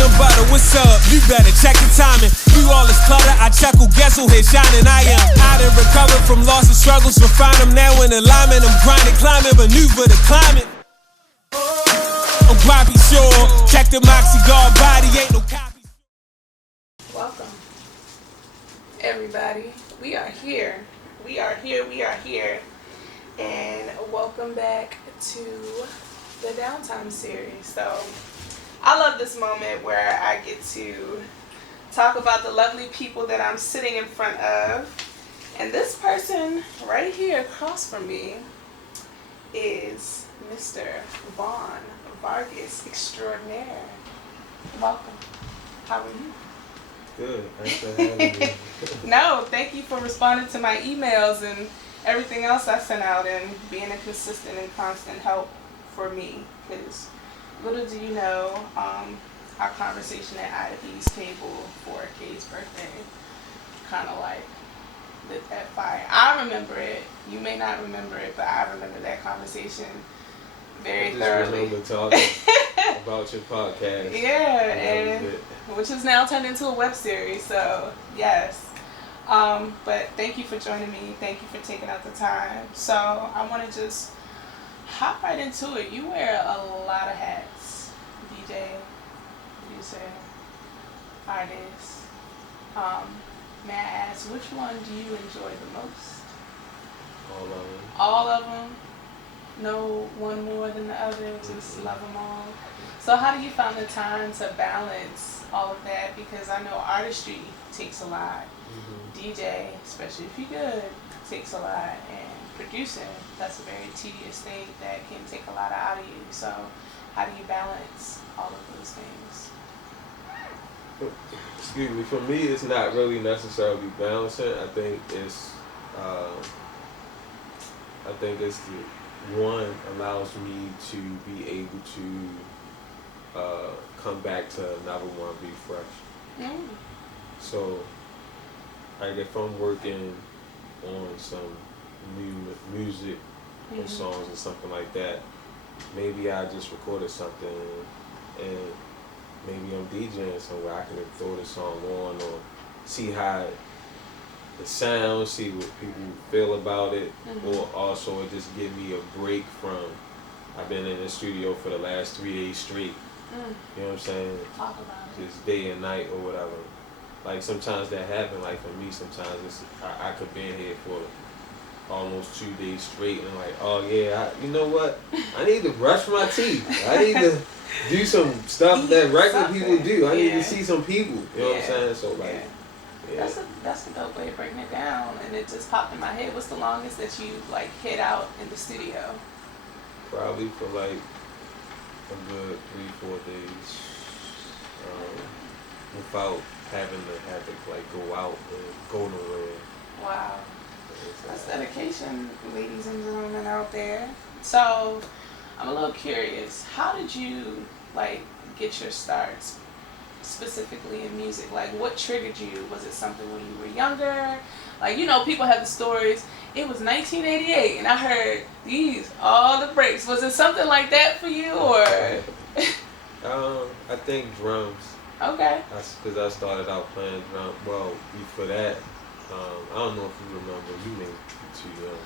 and butter, what's up? You better check the timing. Through all this clutter, I chuckle, guess who here shining? I am out and recovered from loss and struggles, refine them now in alignment. I'm grinding, climbing, maneuver the climate. I'm Bobby Shore, check the Moxie Guard body, ain't no copy. Welcome, everybody. We are here. We are here. And welcome back to the Downtime series. So, I love this moment where I get to talk about the lovely people that I'm sitting in front of. And this person right here across from me is Mr. Vargas extraordinaire. Welcome. How are you? Good. Thanks for having me. No, thank you for responding to my emails and everything else I sent out and being a consistent and constant help for me. Because little do you know, our conversation at Ida B's table for Kay's birthday kind of like lit that fire. I remember it. You may not remember it, but I remember that conversation very thoroughly. I just remember talking about your podcast. Yeah, and which is now turned into a web series. So yes. But thank you for joining me. Thank you for taking out the time. So I want to just hop right into it. You wear a lot of hats. DJ, producer, artist. May I ask, which one do you enjoy the most? All of them. All of them? No one more than the other? Just love them all? So how do you find the time to balance all of that? Because I know artistry takes a lot. DJ, especially if you're good, takes a lot. And producing, that's a very tedious thing that can take a lot out of you. So how do you balance all of those things? Excuse me. For me, it's not really necessarily balancing. I think it's the one allows me to be able to come back to another one, be fresh. So, like if I'm working on some new music or songs or something like that, maybe I just recorded something and maybe I'm DJing somewhere, I can throw the song on or see how it sounds, see what people feel about it, or also it just give me a break from, I've been in the studio for the last 3 days straight, you know what I'm saying? Talk about it. Just day and night or whatever. Like sometimes that happen, like for me sometimes it's, I could be in here for almost 2 days straight and like, oh yeah, you know what? I need to brush my teeth. I need to do some stuff that regular people do. I need to see some people. You know what I'm saying? So like, that's a dope way of breaking it down. And it just popped in my head. What's the longest that you like hid out in the studio? Probably for like a good 3-4 days, without having to like go out and go nowhere. Wow. That's dedication, ladies and gentlemen out there. So, I'm a little curious. How did you, like, get your starts specifically in music? Like, what triggered you? Was it something when you were younger? Like, you know, people have the stories. It was 1988, and I heard all the breaks. Was it something like that for you, or? I think drums. Okay. That's because I started out playing drums. Well, before that, I don't know if you remember, you may be too young.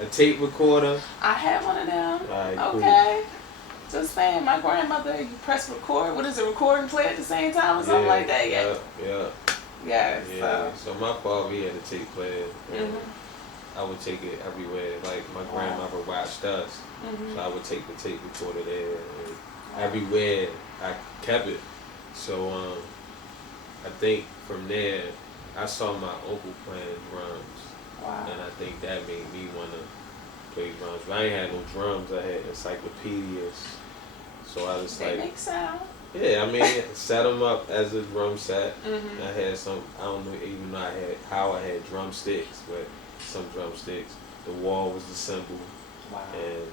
A tape recorder. I had one of them. Right, okay. Cool. Just saying, my grandmother, you press record. What is it, record and play at the same time or something like that? Yeah. Yes. Yeah. So my father, he had a tape player. I would take it everywhere. Like my grandmother watched us, so I would take the tape recorder there. And everywhere I kept it. So I think from there, I saw my uncle playing drums, and I think that made me want to play drums. But I ain't had no drums. I had encyclopedias, so I was they make sound. Yeah, I mean, set them up as a drum set. I had some. I don't know even know how I had drumsticks, but some drumsticks. The wall was the cymbal, and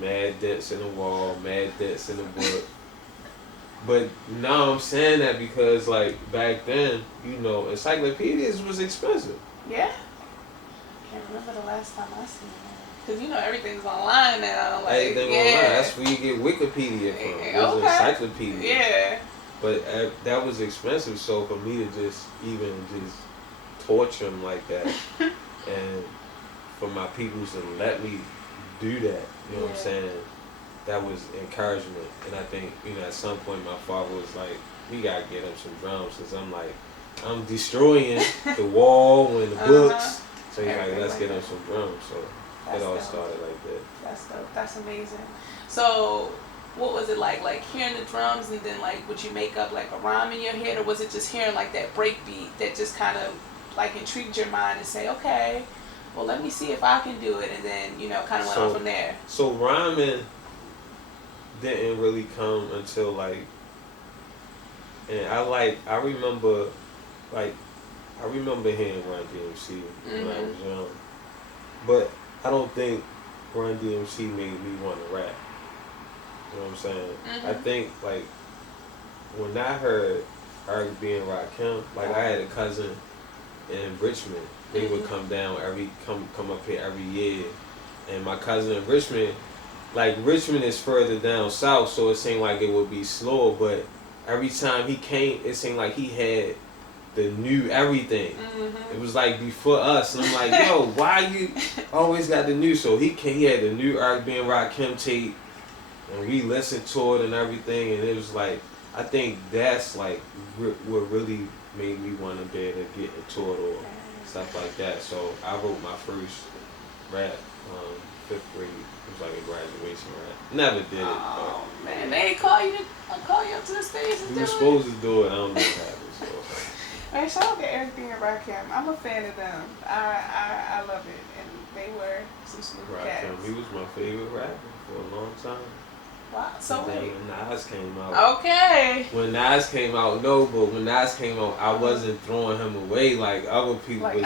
mad dents in the wall, mad dents in the wood. But now I'm saying that because, like, back then, you know, encyclopedias was expensive. Yeah. I can't remember the last time I seen that. Because, you know, everything's online now. Like, everything online. That's where you get Wikipedia from. There's an encyclopedia. Yeah. But that was expensive, so for me to just torture him like that, and for my people to let me do that, you know what I'm saying? That was encouragement, and I think at some point my father was like, "We gotta get him some drums," because I'm destroying the wall and the books. So he's like, "Let's get him some drums." So it all started like that. That's dope. That's amazing. So, what was it like hearing the drums, and then would you make up like a rhyme in your head, or was it just hearing like that break beat that just kind of intrigued your mind and say, okay, well, let me see if I can do it, and then kind of went on from there. So rhyming didn't really come until and I remember hearing Run DMC when I was young, but I don't think Run DMC made me want to rap. You know what I'm saying? I think when I heard R&B and Rakim, I had a cousin in Richmond. They would come up here every year, and my cousin in Richmond, Richmond is further down south, so it seemed like it would be slower. But every time he came, it seemed like he had the new everything. It was before us, and I'm like, yo, why you always got the new? So he had the new R&B and Rakim tape, and we listened to it and everything, and it was I think that's what really made me want to be able to get into it or stuff like that. So I wrote my first rap 5th grade. It was a graduation rap. Never did it. Oh man, they ain't call you up to the stage and do it. We were supposed to do it. I don't know what happened. So. Man, shout out to R&B and Rakim. I'm a fan of them. I love it, and they were some smooth cats. He was my favorite rapper for a long time. Wow. So wait. When Nas came out. Okay. When Nas came out, no, but when Nas came out, I wasn't throwing him away like other people was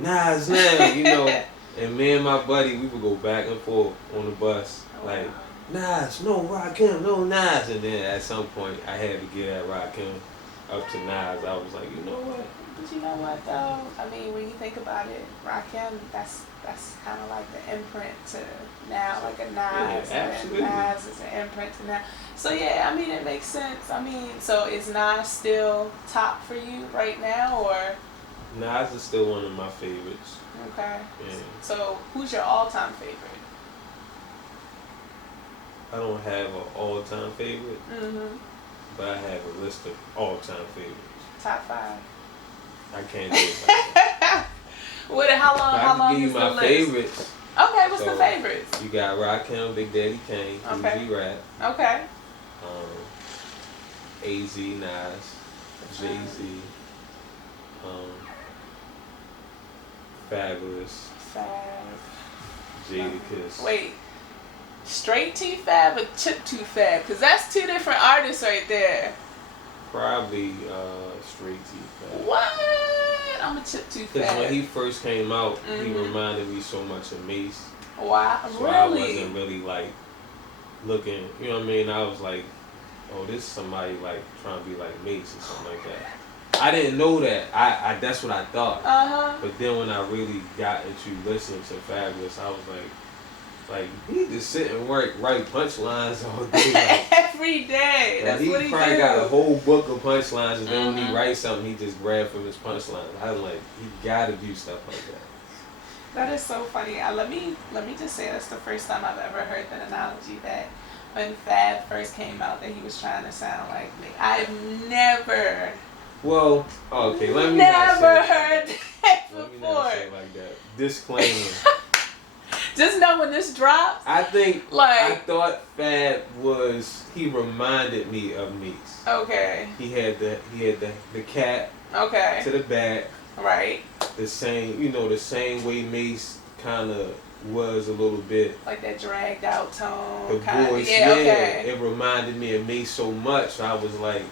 Nas now, And me and my buddy, we would go back and forth on the bus, Nas, no Rakim, no Nas. And then at some point, I had to get at Rakim up to Nas. I was like, you know what? But you know what though? I mean, when you think about it, Rakim, that's kind of like the imprint to now, like a Nas. Yeah, absolutely. And Nas is an imprint to now. So yeah, I mean, it makes sense. I mean, so is Nas still top for you right now, or? Nas is still one of my favorites. Okay. Yeah. So who's your all-time favorite? I don't have an all-time favorite, but I have a list of all-time favorites. Top 5. I can't do it like that. How long give you is the my list? favorites. Okay, what's the favorites? You got Rakim, Big Daddy Kane, Uzi Rap. Okay. AZ, Nas, Jay-Z, Fabulous, Jadakiss. Wait, Straight T Fab or Chip T Fab? Because that's 2 different artists right there. Probably Straight T Fab. What? I'm a Chip T Fab. Because when he first came out, he reminded me so much of Mace. Wow, so really? I wasn't really looking, you know what I mean? I was like, oh, this is somebody trying to be like Mace or something like that. I didn't know that. I that's what I thought. But then when I really got into listening to Fabulous, I was like he just sit and write punchlines all day. Every day. That's what he probably do. got a whole book of punchlines, and then when he writes something, he just grabs from his punchlines. I was like, he gotta do stuff like that. That is so funny. Let me just say that's the first time I've ever heard that analogy that when Fab first came out that he was trying to sound like me. I've never. Well, okay, let me never not say heard that before. Let me not say like that. Disclaimer. Just know when this drops. I think I thought Fab he reminded me of Mace. Okay. He had the cat. Okay. To the back. Right. The same way Mace kind of was a little bit. Like that dragged out tone. The voice, okay. It reminded me of Mace so much. I was like,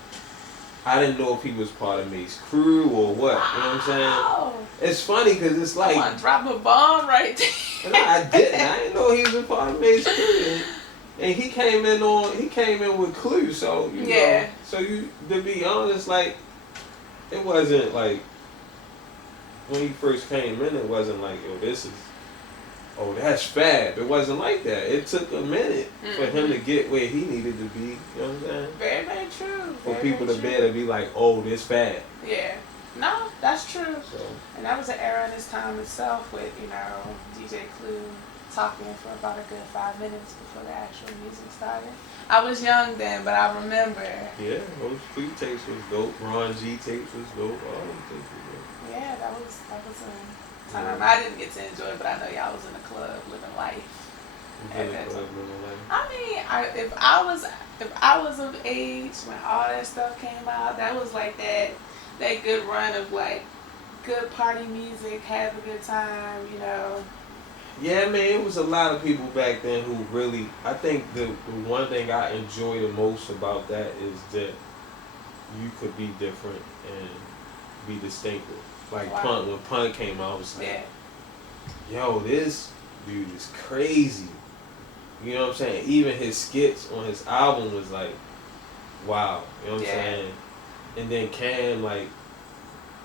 I didn't know if he was part of Mace's crew or what. Wow. You know what I'm saying? It's funny because it's like. I'm drop a bomb right there. No, I didn't. I didn't know he was a part of Mace's crew. And he came in with Clue. So you know. So to be honest, it wasn't like when he first came in. It wasn't like, that's Fab. It wasn't like that. It took a minute for him to get where he needed to be. You know what I'm saying? Very, very true. for people to be able to be like, oh, this fat. Yeah. No, that's true. So. And that was an era in this time itself with, DJ Clue talking for about a good 5 minutes before the actual music started. I was young then, but I remember. Yeah, those Clue tapes was dope. Ron G tapes was dope. All those tapes was dope. Yeah, that was a time. I didn't get to enjoy it, but I know y'all was in the club living life. I mean, if I was of age when all that stuff came out, that was like that good run of like good party music, have a good time, Yeah, man, it was a lot of people back then who really. I think the one thing I enjoy the most about that is that you could be different and be distinctive. Like Punk, when Punk came out, I was like, yo, this dude is crazy. You know what I'm saying? Even his skits on his album was like, wow. You know what I'm saying? And then Cam, like,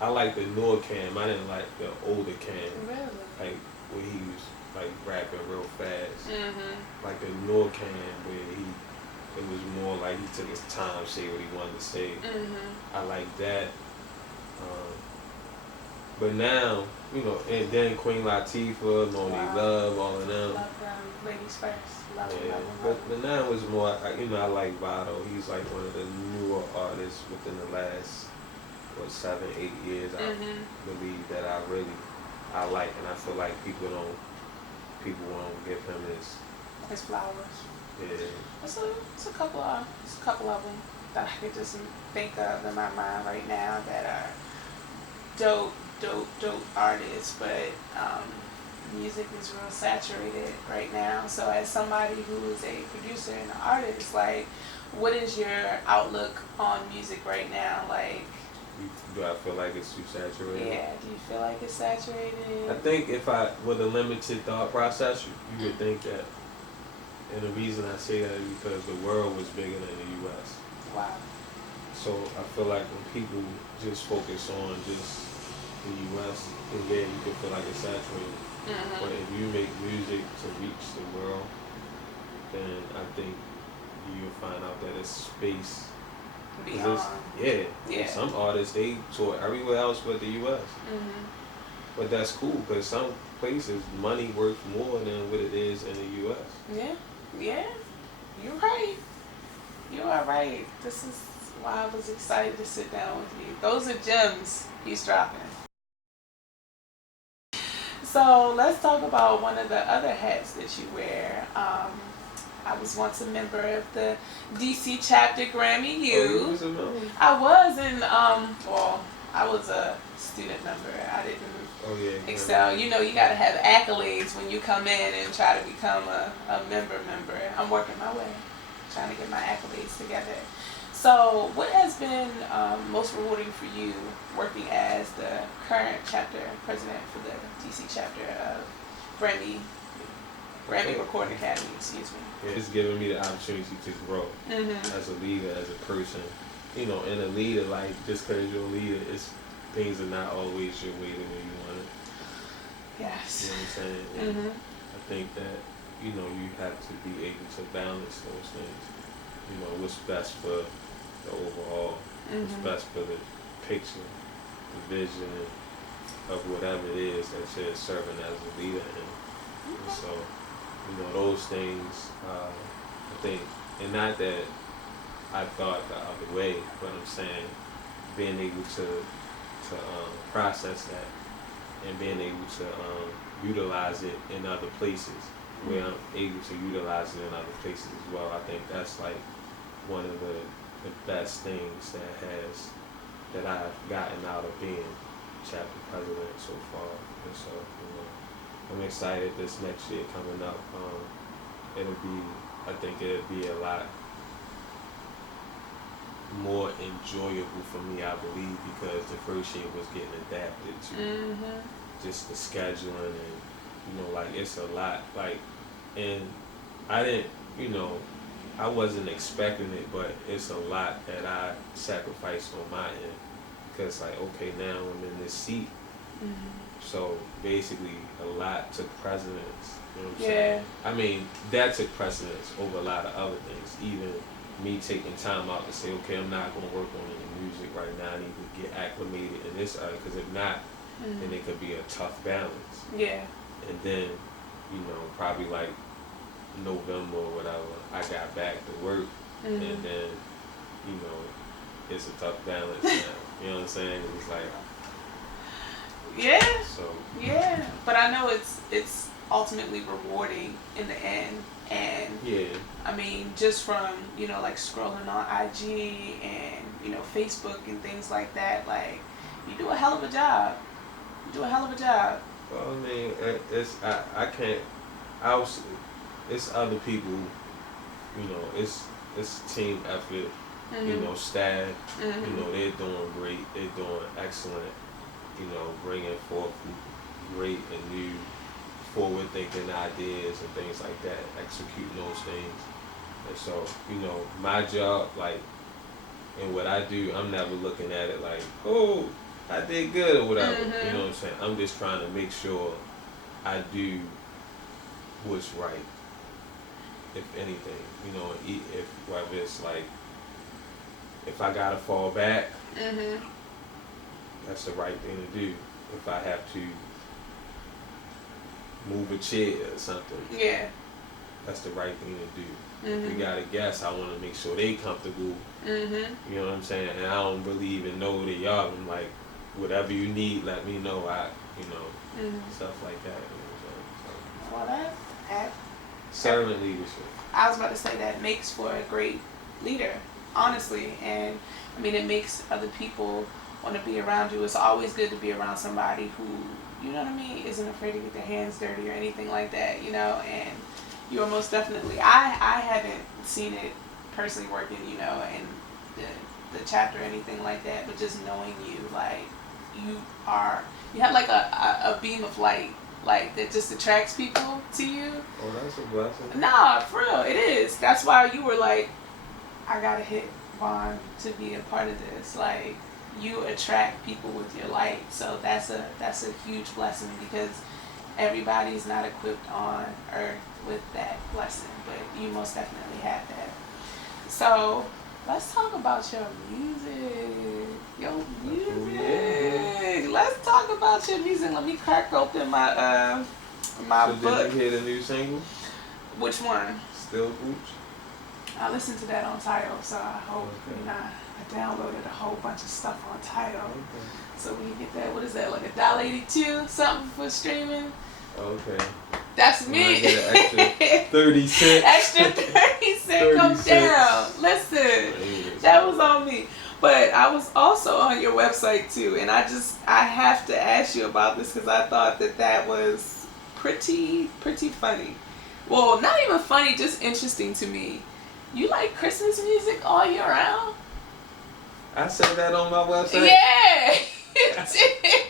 I like the newer Cam. I didn't like the older Cam. Really? Like, where he was, like, rapping real fast. Mm-hmm. Like the newer Cam, where it was more like he took his time to say what he wanted to say. Mm-hmm. I like that. But now, and then Queen Latifah, Lonely Love, all of them. Love them. Ladies first. Love them. But now it's more, I like Votto. He's like one of the newer artists within the last, 7, 8 years. I believe that I like, and I feel like people won't give him his flowers. Yeah. It's a couple of them that I could just think of in my mind right now that are dope artists, but music is real saturated right now. So as somebody who is a producer and an artist, like, what is your outlook on music right now? Like, do I feel like it's too saturated? Yeah, do you feel like it's saturated? I think if I, with a limited thought process, you would think that. And the reason I say that is because the world was bigger than the U.S. Wow. So I feel like when people just focus on just the U.S., then you can feel like it's saturated. Mm-hmm. But if you make music to reach the world, then I think you'll find out that it's space. Beyond. Yeah. Some artists, they tour everywhere else but the U.S. Mm-hmm. But that's cool because some places money works more than what it is in the U.S. Yeah, you're right. You are right. This is why I was excited to sit down with you. Those are gems he's dropping. So let's talk about one of the other hats that you wear. I was once a member of the DC Chapter Grammy. You was a member? I was in, I was a student member. I didn't excel. You got to have accolades when you come in and try to become a member. I'm working my way, trying to get my accolades together. So what has been most rewarding for you working as the current chapter president for the DC chapter of Grammy Recording Academy, excuse me? It's giving me the opportunity to grow as a leader, as a person. And a leader, like, just because you're a leader, things are not always your way the way you want it. Yes. You know what I'm saying? And I think that, you have to be able to balance those things. What's best for the overall, what's best for the picture, the vision of whatever it is that you're serving as a leader in. And so, those things, I think, and not that I thought the other way, but I'm saying being able to process that and being able to utilize it in other places where I'm able to utilize it in other places as well. I think that's like one of the best things that I've gotten out of being chapter president so far. And so, I'm excited this next year coming up. I think it'll be a lot more enjoyable for me, I believe, because the first year was getting adapted to just the scheduling and, like, it's a lot, like, and I didn't, I wasn't expecting it, but it's a lot that I sacrificed on my end because, like, okay, now I'm in this seat. So basically a lot took precedence, you know what I'm saying? I mean, that took precedence over a lot of other things, even me taking time out to say, okay, I'm not going to work on any music right now. I need to get acclimated in this art, because if not, then it could be a tough balance. Yeah. And then, you know, probably like November or whatever, I got back to work, and then, you know, it's a tough balance now. You know what I'm saying? It's like, yeah. So yeah, but I know it's ultimately rewarding in the end, and yeah. I mean, just from, you know, like scrolling on IG and, you know, Facebook and things like that, like, you do a hell of a job. You do a hell of a job. Well, I mean, I can't. It's other people. You know, it's team effort. You know, staff. You know, they're doing great. They're doing excellent. You know, bringing forth great and new forward-thinking ideas and things like that. Executing those things. And so, you know, my job, like, and what I do, I'm never looking at it like, oh, I did good or whatever. You know what I'm saying? I'm just trying to make sure I do what's right. If anything, you know, if whether it's like, if I gotta fall back, that's the right thing to do. If I have to move a chair or something, Yeah. that's the right thing to do. If we got a guest, I want to make sure they comfortable. You know what I'm saying? And I don't really even know they are. I'm like, whatever you need, let me know. You know, stuff like that. You know, so. Well, that Servant leadership. I was about to say that makes for a great leader, honestly, and I mean, it makes other people want to be around you. It's always good to be around somebody who, you know what I mean, isn't afraid to get their hands dirty or anything like that, you know. And you are most definitely. I haven't seen it personally working, you know, in the chapter or anything like that, but just knowing you, like, you have like a beam of light, like, that just attracts people to you. Oh, that's a blessing. Nah, for real, it is. That's why you were like, I gotta hit Vaughn to be a part of this. Like, you attract people with your light, so that's a huge blessing, because everybody's not equipped on earth with that blessing, but you most definitely have that. So let's talk about your music. Your music. Let's talk about your music. Let me crack open my book. Did you hear the new single? Which one? Still Gooch. I listened to that on Tidal, so I hope I downloaded a whole bunch of stuff on Tidal. Okay. So when you get that, what is that, like $1.82 something for streaming? Okay. That's me. I get an extra 30 cents. Extra 30 cents come down. Listen, that was on me. But I was also on your website too, and I have to ask you about this, because I thought that was pretty funny. Well, not even funny, just interesting to me. You like Christmas music all year round? I said that on my website? Yeah, you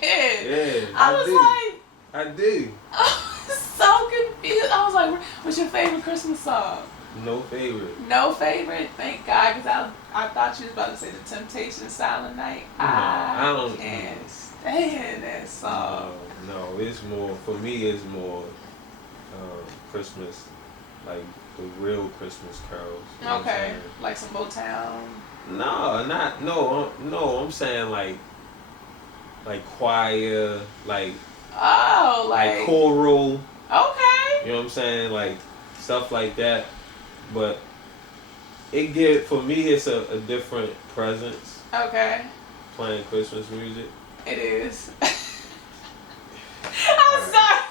did. Yeah, I was like... I do. I was so confused. I was like, what's your favorite Christmas song? No favorite. No favorite? Thank God, because I thought you was about to say The Temptations, Silent Night. No, I don't. Can't stand that song. No, it's more, for me, it's more Christmas, like the real Christmas carols. You know Okay, like some Motown. No, I'm saying like choir, like choral. Okay. You know what I'm saying? Like stuff like that. But for me, it's a different presence. Okay. Playing Christmas music. It is. I'm sorry.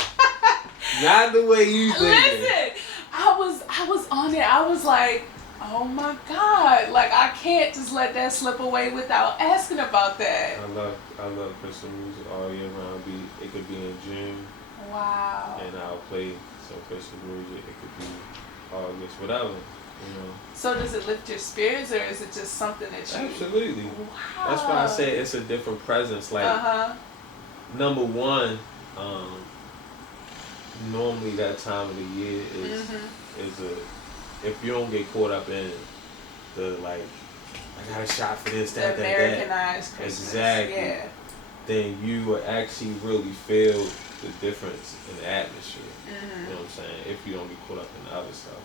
Not the way you think. Listen, I was on it. I was like, oh my God, like, I can't just let that slip away without asking about that. I love Christmas music all year round. It could be in June. Wow. And I'll play some Christmas music. It could be August, whatever. You know. So does it lift your spirits, or is it just something that you... Absolutely. Wow. That's why I say it's a different presence. Like, number one, normally that time of the year is if you don't get caught up in the, like, I got a shot for this, that, Americanized Christmas. Exactly. Yeah. Then you will actually really feel the difference in the atmosphere. You know what I'm saying? If you don't get caught up in the other stuff.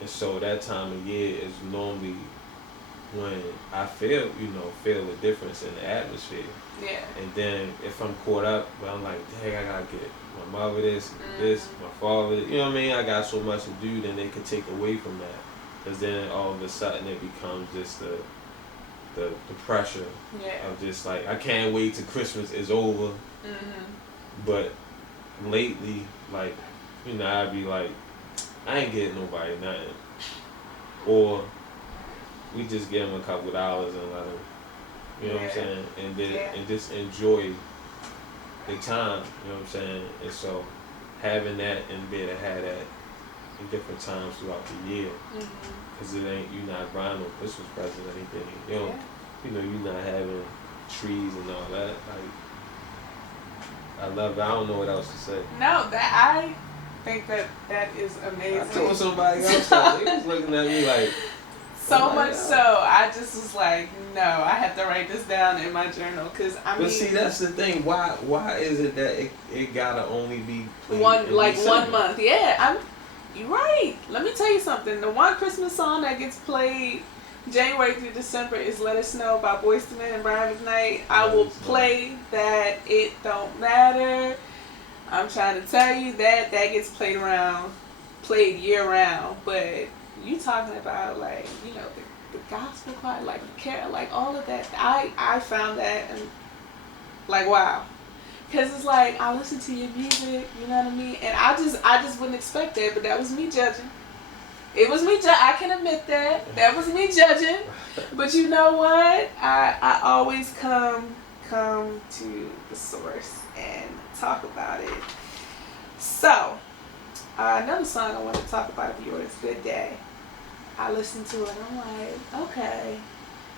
And so that time of year is normally when I feel the difference in the atmosphere. Yeah. And then if I'm caught up, well, I'm like, dang, I gotta get my mother this, this, my father. You know what I mean? I got so much to do. Then they could take away from that, because then all of a sudden it becomes just the pressure of just like, I can't wait till Christmas is over. But lately, like, I'd be like, I ain't getting nobody nothing, or we just give them a couple dollars and let them, you know what I'm saying, and then and just enjoy the time, you know what I'm saying. And so having that and being able to have that in different times throughout the year, because it ain't, you're not buying no Christmas present or anything, you're not having trees and all that. Like, I love it. I don't know what else to say. No, I think that is amazing. I told somebody else that. They was looking at me like, so much so, I just was like, no, I have to write this down in my journal, because But see, that's the thing. Why is it that it gotta only be played one December? month? Yeah, you're right. Let me tell you something. The one Christmas song that gets played January through December is "Let Us Know" by Boyz II Men and Brian McKnight. I will play that. It don't matter. I'm trying to tell you that gets played year round. But you talking about, like, the gospel choir, like the carol, like all of that. I found that and like, wow, because it's like, I listen to your music, you know what I mean, and I just wouldn't expect that, but that was me judging. It was me. I can admit that was me judging. But you know what? I always come to the source and talk about it. So another song I want to talk about of yours, "Good Day." I listened to it and I'm like, okay,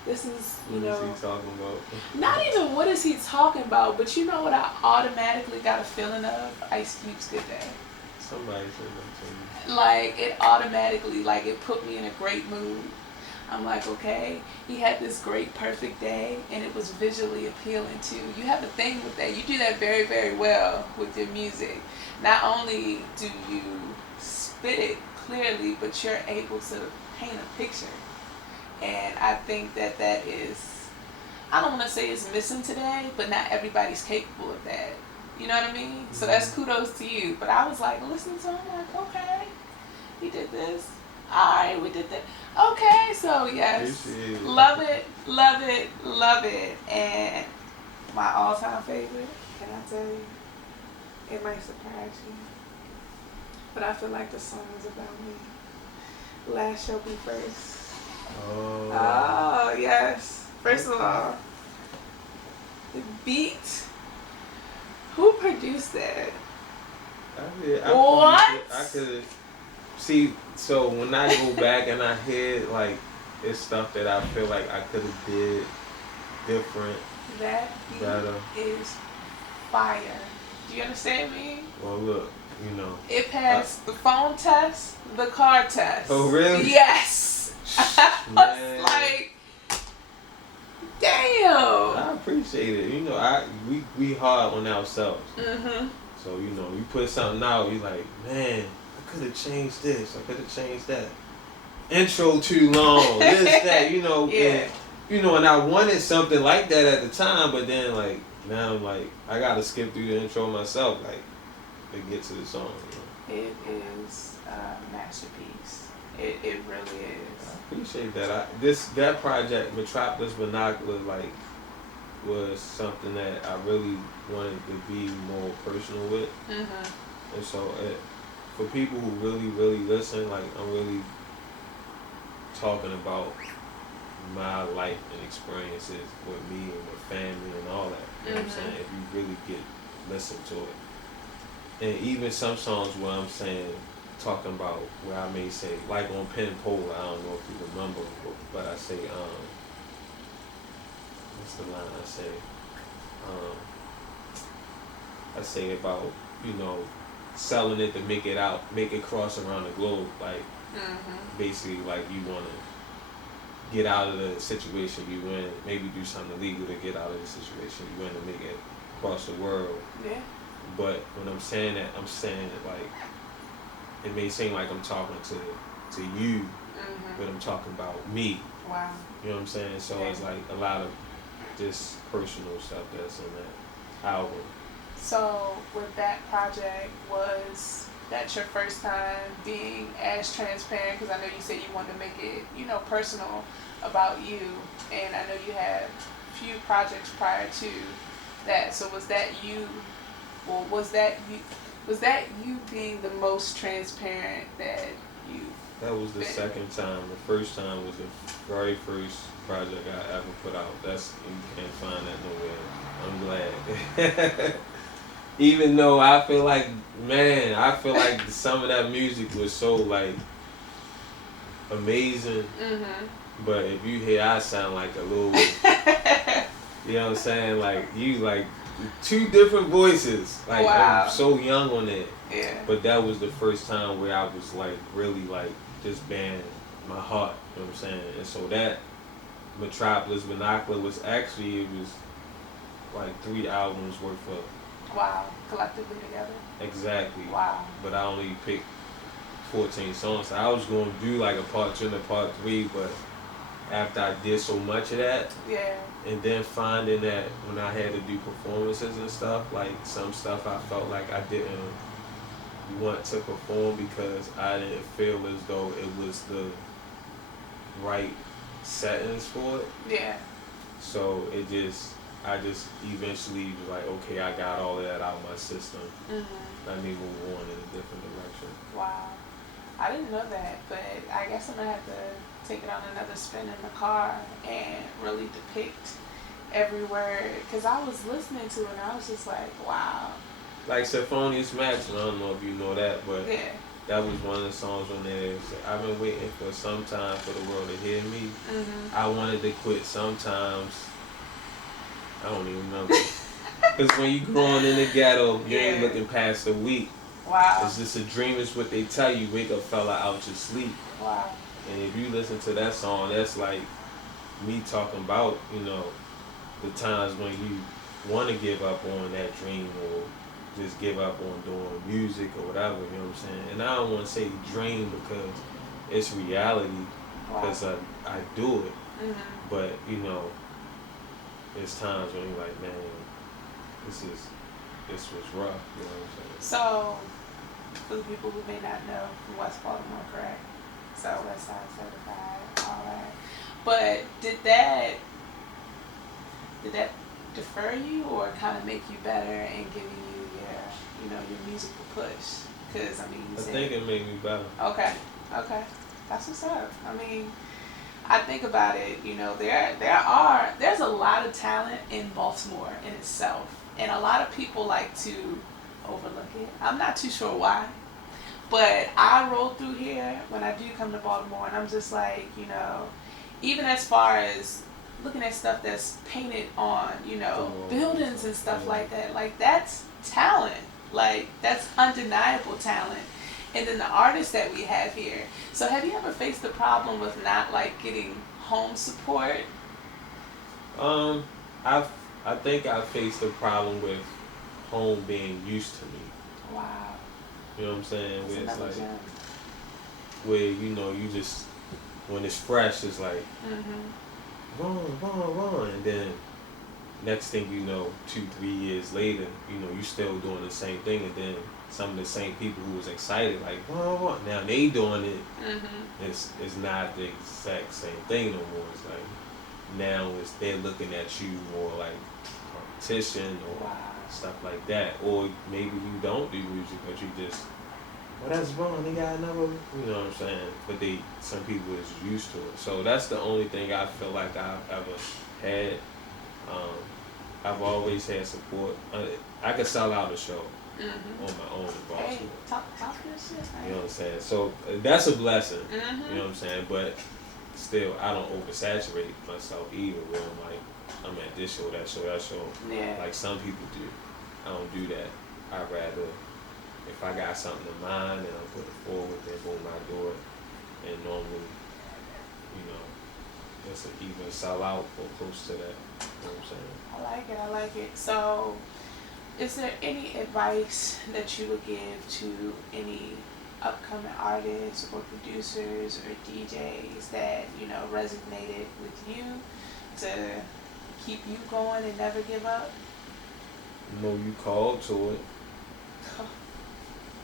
this is, What is he talking about? Not even what is he talking about, but you know what I automatically got a feeling of? Ice Cube's "Good Day." Somebody said that to me. Like, it automatically, like, it put me in a great mood. I'm like, okay, he had this great, perfect day, and it was visually appealing too. You have a thing with that. You do that very, very well with your music. Not only do you spit it clearly, but you're able to paint a picture. And I think that is, I don't want to say it's missing today, but not everybody's capable of that. You know what I mean? So that's kudos to you. But I was like, listening to him, like, okay, he did this. All right, we did that. Okay, so yes, love it. And my all-time favorite, can I tell you? It might surprise you, but I feel like the song is about me. "Last Shall Be First." Oh, yes. First of all, the beat. Who produced that? What? I could see. So when I go back and I hear, like, it's stuff that I feel like I could have did different, that beat better. Is fire. Do you understand me? Well, look, it passed the phone test, the car test. Oh, really? Yes. I was like, damn. I appreciate it. We hard on ourselves. So you put something out, you like, man, I could have changed this, I could have changed that. Intro too long, this, that, Yeah. And I wanted something like that at the time, but then, like, now I'm like, I gotta skip through the intro myself, like, to get to the song. It is a masterpiece. It really is. I appreciate that. That project, Metropolis Binocular, like, was something that I really wanted to be more personal with. And so for people who really, really listen, like, I'm really talking about my life and experiences with me and with family and all that. You know what I'm saying? If you really listen to it. And even some songs where I'm saying, talking about where I may say, like on Pen and Pole, I don't know if you remember, but I say, what's the line I say? I say about, selling it to make it cross around the globe. Like, basically, like, you want to get out of the situation you in, maybe do something illegal to get out of the situation you in to make it across the world. Yeah. But when I'm saying that, I'm saying it like, it may seem like I'm talking to to you, but I'm talking about me. Wow. You know what I'm saying? So it's like a lot of just personal stuff that's in that album. So with that project, was that your first time being as transparent? Because I know you said you wanted to make it, personal about you, and I know you had a few projects prior to that. So was that you? Well, was that you being the most transparent that you? That was the second time. The first time was the very first project I ever put out. You can't find that nowhere. I'm glad. Even though I feel like some of that music was so like amazing. But if you hear, I sound like a little, you know what I'm saying? Like you like two different voices. Like I'm so young on it. Yeah. But that was the first time where I was like really like just bearing my heart. You know what I'm saying? And so that Metropolis Binocular was like 3 albums worth of. Wow, collectively together. Exactly. Wow. But I only picked 14 songs. So I was going to do like a part 2 and a part 3, but after I did so much of that, and then finding that when I had to do performances and stuff, like some stuff I felt like I didn't want to perform because I didn't feel as though it was the right settings for it. Yeah. So I just eventually was like, okay, I got all of that out of my system. Let me move on in a different direction. Wow. I didn't know that, but I guess I'm going to have to take it on another spin in the car and really depict every word. Because I was listening to it and I was just like, wow. Like Symphonious Max, I don't know if you know that, but yeah. That was one of the songs on there. I've been waiting for some time for the world to hear me. I wanted to quit sometimes. I don't even remember. Because when you growing in the ghetto, you ain't looking past a week. Wow. It's just a dream is what they tell you. Wake up, fella, out your sleep. Wow. And if you listen to that song, that's like me talking about, the times when you want to give up on that dream or just give up on doing music or whatever, you know what I'm saying? And I don't want to say dream because it's reality, because I do it. But, there's times when you're like, man, this was rough, you know what I'm saying? So, for the people who may not know, from West Baltimore, correct? So, West Side certified, all that. But did that defer you or kind of make you better in giving you your musical push? Because, I think it made me better. Okay. That's what's up. I think about it, there's a lot of talent in Baltimore in itself. And a lot of people like to overlook it. I'm not too sure why. But I roll through here when I do come to Baltimore, and I'm just like, even as far as looking at stuff that's painted on, buildings and stuff like that, like that's talent. Like that's undeniable talent. And then the artists that we have here. So have you ever faced the problem with not like getting home support? I think I faced the problem with home being used to me. Wow. You know what I'm saying? That's where it's like, gem. where you just, when it's fresh, it's like, run, and then next thing you know, 2-3 years later, you still doing the same thing, and then some of the same people who was excited, like, now they doing it. It's not the exact same thing no more. It's like now they're looking at you more like competition or stuff like that, or maybe you don't do music, but you just, that's wrong. They got another, you know what I'm saying? But some people is used to it. So that's the only thing I feel like I've ever had. I've always had support. I could sell out a show on my own in Baltimore. Hey, talk your shit, man. You know what I'm saying? So that's a blessing. You know what I'm saying? But still, I don't oversaturate myself either. Where I'm like, I'm at this show, that show, that show. Yeah. Like some people do. I don't do that. I'd rather, if I got something in mind and I put it forward, then boom, I do it. And normally, it's either sell out or close to that. You know what I'm saying? I like it. So, is there any advice that you would give to any upcoming artists or producers or DJs that, resonated with you to keep you going and never give up? Know you called to it.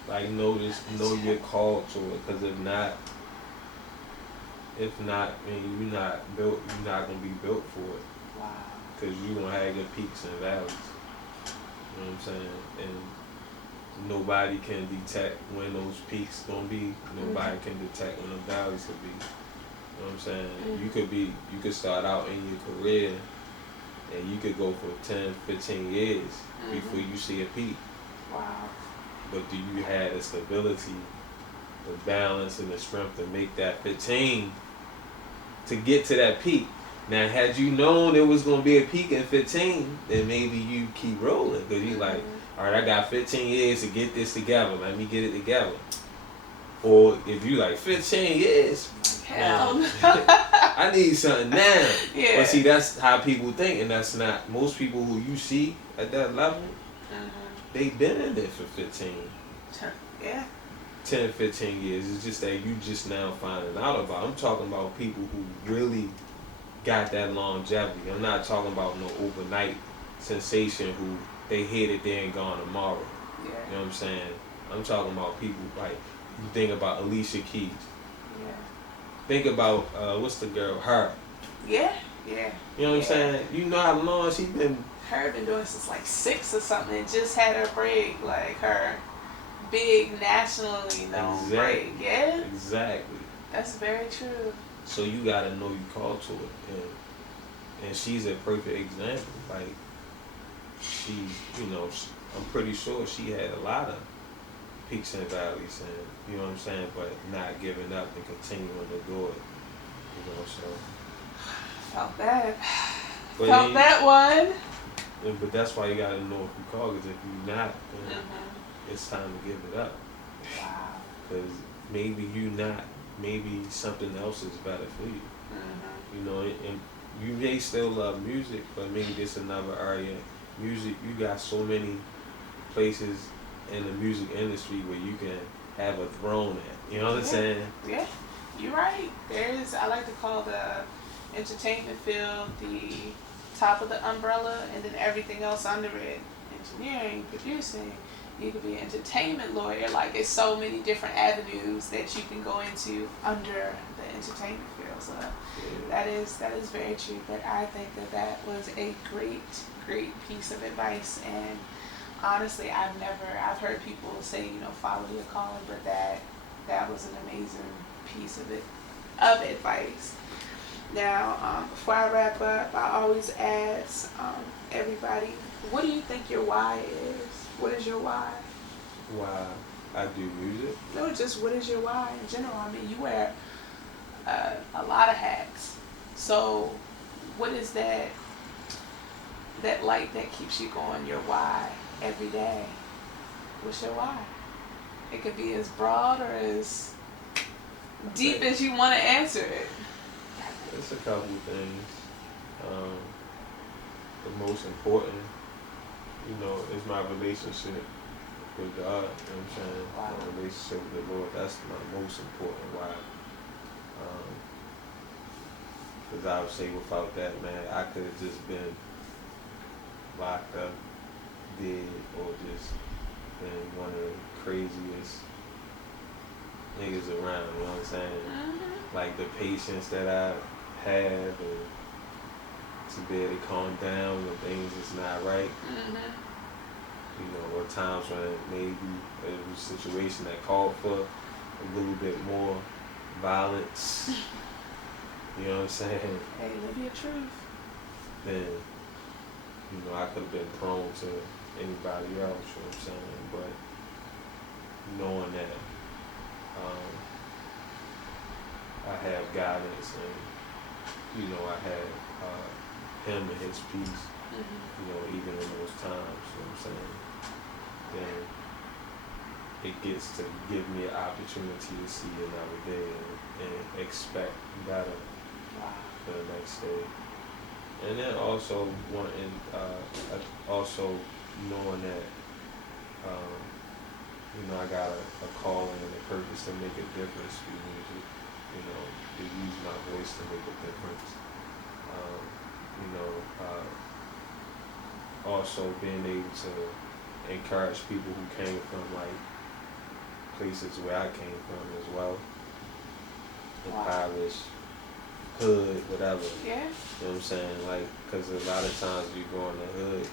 Like, know you're called to it. Because if not, you're not gonna be built for it. Wow. Because you're gonna have your peaks and valleys. You know what I'm saying? And nobody can detect when those peaks gonna be. Nobody can detect when the valleys could be. You know what I'm saying? You could start out in your career and you could go for 10, 15 years before you see a peak. Wow. But do you have the stability, the balance, and the strength to make that 15 to get to that peak? Now, had you known it was going to be a peak in 15, then maybe you keep rolling. Because you're like, all right, I got 15 years to get this together. Let me get it together. Or if you like 15 years, hell, I need something now. Yeah. But see, that's how people think, and that's not most people who you see at that level. They've been in there for 15. Yeah. 10, 15 years. It's just that you just now finding out about. I'm talking about people who really got that longevity. I'm not talking about no overnight sensation who they hit it there and gone tomorrow. Yeah. You know what I'm saying? I'm talking about people like, you think about Alicia Keys. Yeah. Think about, what's the girl? Her. Yeah. Yeah. You know what I'm saying? You know how long she been. Her been doing since like 6 or something and just had her break, like her big nationally known break. Yeah. Exactly. That's very true. So you gotta know you called to it, and she's a perfect example. Like, she, I'm pretty sure she had a lot of peaks and valleys, and you know what I'm saying, but not giving up and continuing to do it. So. Felt that. But Felt that one. But that's why you gotta know if you call, because if you're not, then it's time to give it up. Wow. Because maybe you not. Maybe something else is better for you. And you may still love music, but maybe it's another area. Music, you got so many places in the music industry where you can have a throne at. You know what I'm saying? Yeah, you're right. I like to call the entertainment field the top of the umbrella, and then everything else under it. Engineering, producing. You could be an entertainment lawyer. Like, there's so many different avenues that you can go into under the entertainment field. So that is very true. But I think that was a great piece of advice. And honestly, I've heard people say, follow your calling, but that was an amazing piece of advice. Now, before I wrap up, I always ask everybody, what do you think your why is? What is your why? Why I do music? No, just what is your why in general? I mean, you wear a lot of hats. So what is that light that keeps you going, your why every day? What's your why? It could be as broad or as deep as you want to answer it. It's a couple of things. The most important, is my relationship with God. You know what I'm saying? Wow. My relationship with the Lord. That's my most important why. Because I would say without that, man, I could have just been locked up, dead, or just been one of the craziest niggas around. You know what I'm saying? Like, the patience that I have, and to be able to calm down when things is not right. Or times when maybe it was a situation that called for a little bit more violence. You know what I'm saying? Hey, live your truth. Then, I could have been prone to anybody else, you know what I'm saying? But knowing that I have guidance, and, I have him and his peace, even in those times, you know what I'm saying? Then it gets to give me an opportunity to see another day and expect better for the next day. And then also also knowing that I got a calling and a purpose to make a difference through music. To use my voice to make a difference. Um, also being able to encourage people who came from like places where I came from as well. Impoverished, hood, whatever. Yeah. You know what I'm saying? Like, because a lot of times you go in the hood,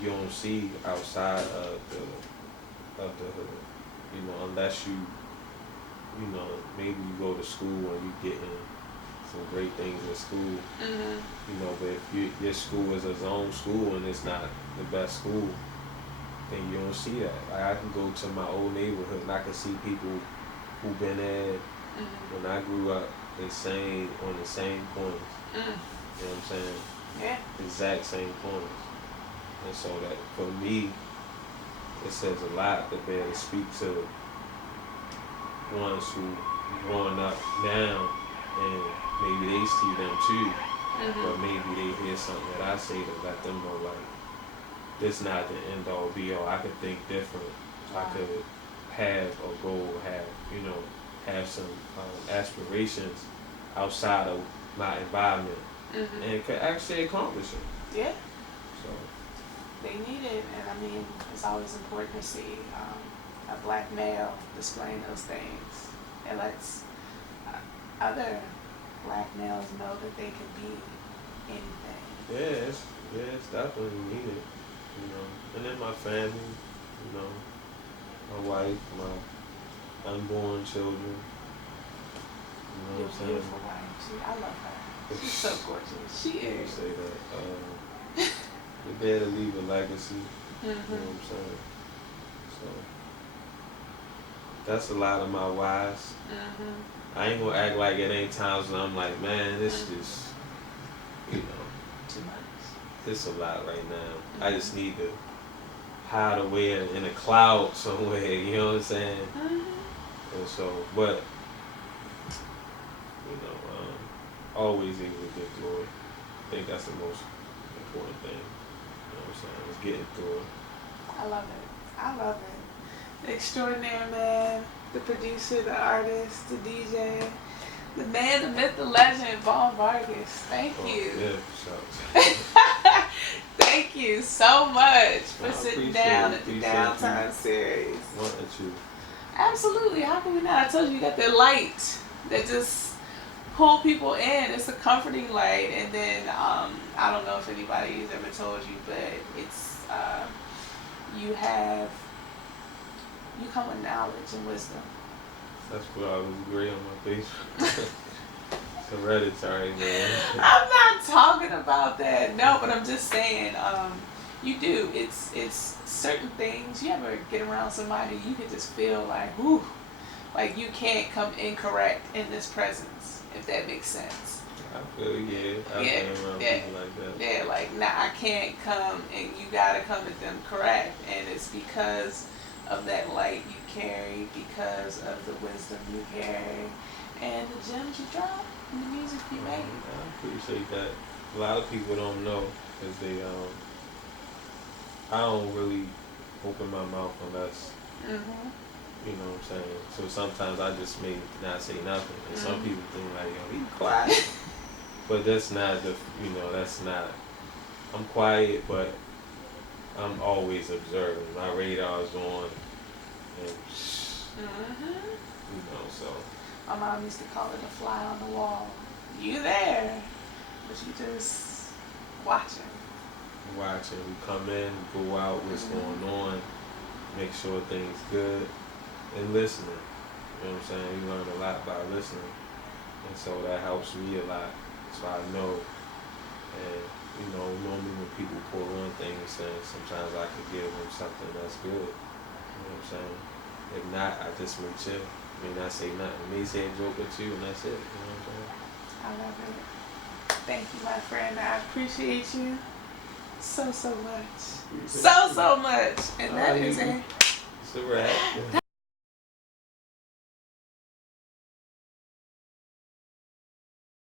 you don't see outside of the hood. Unless maybe you go to school and you get in some great things in school. But if your school is a zone school and it's not the best school, then you don't see that. Like, I can go to my old neighborhood and I can see people who've been there when I grew up, on the same corners. You know what I'm saying? Yeah. Exact same corners. And so that for me, it says a lot to be able to speak to ones who growing up now, and maybe they see them too, but maybe they hear something that I say to let them know, like, this not the end all be all. I could think different. I could have a goal, have some aspirations outside of my environment, and could actually accomplish it. Yeah. So They need it, and I mean, it's always important to see a black male displaying those things. It lets other black males know that they can be anything. yeah, it's definitely needed. And then my family, my wife, my unborn children. You know Your what I'm saying? beautiful wife. I love her. She's so gorgeous. She I is. say that. They're there to leave a legacy. You know what I'm saying? So that's a lot of my whys. I ain't gonna act like it ain't times when I'm like, man, this just, Too much. it's a lot right now. I just need to hide away in a cloud somewhere. You know what I'm saying? And so, but always able to get through it. I think that's the most important thing. You know what I'm saying? Is getting through it. I love it. The extraordinary man, the producer, the artist, the DJ, the man, the myth, the legend, Vargas. Thank you. Yeah, shucks. Thank you so much for sitting down at the Appreciate Downtime series. Wanted you. Absolutely. How can we not? I told you, you got that light that just pull people in. It's a comforting light. And then I don't know if anybody's ever told you, but it's you come with knowledge and wisdom. That's what I was gray on my face. It's hereditary, man. I'm not talking about that. No, but I'm just saying, you do. It's certain things. You ever get around somebody, you can just feel like, whoo, like you can't come incorrect in this presence, if that makes sense. I feel, I've been around people like that. Yeah, like, nah, I can't come, and you gotta come at them correct, and it's because of that light you carry, because of the wisdom you carry, and the gems you drop, and the music you make. I appreciate that. A lot of people don't know, because they, I don't really open my mouth unless, you know what I'm saying? So sometimes I just may not say nothing, and some people think like, yo, he quiet. But that's not I'm quiet, but I'm always observing. My radar's on, and so. My mom used to call it a fly on the wall. You there, but you just watching. Watching, we come in, go out, what's going on, make sure things good, and listening. You know what I'm saying? You learn a lot by listening, and so that helps me a lot. So I know, and normally when people pour on things, then sometimes I can give them something that's good. You know what I'm saying? If not, I just may chill. I may not say nothing. I may say a joke or two, and that's it. You know what I'm saying? I love it. Thank you, my friend. I appreciate you so much. So much. And that is it. It's a wrap.